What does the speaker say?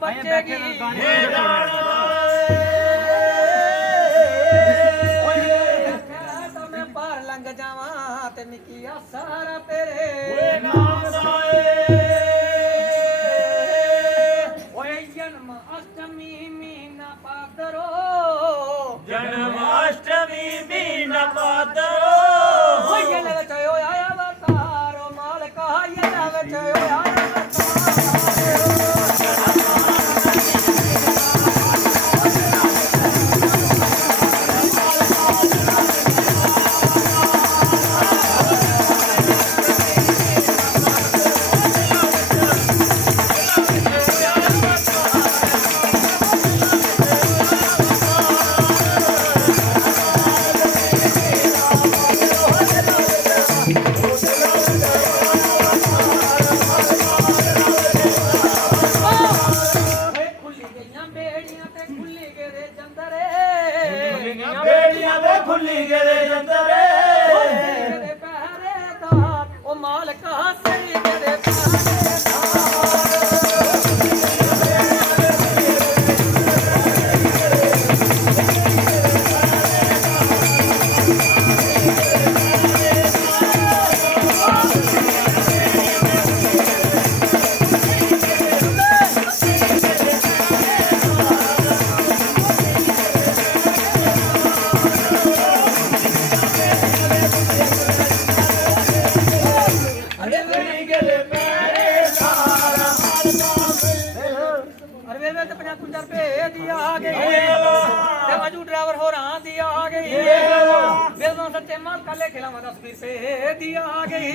बचेगी तो मैं पार लंघ जावा ते निकिया सारा तेरे नाम जन्माष्टमी मीना पादरो जन्माष्टमी मीना पादरो ये लग चयो आया अवतारो माल कहा ये लग चयो आया खुली गेरे जंदरे पहरे दार ओ माल कहा सही तेरे ड्राइवर हो रहा दिया आ गई बेदों सच्चे माल काले खिलावा 10 रुपए दिया आ गई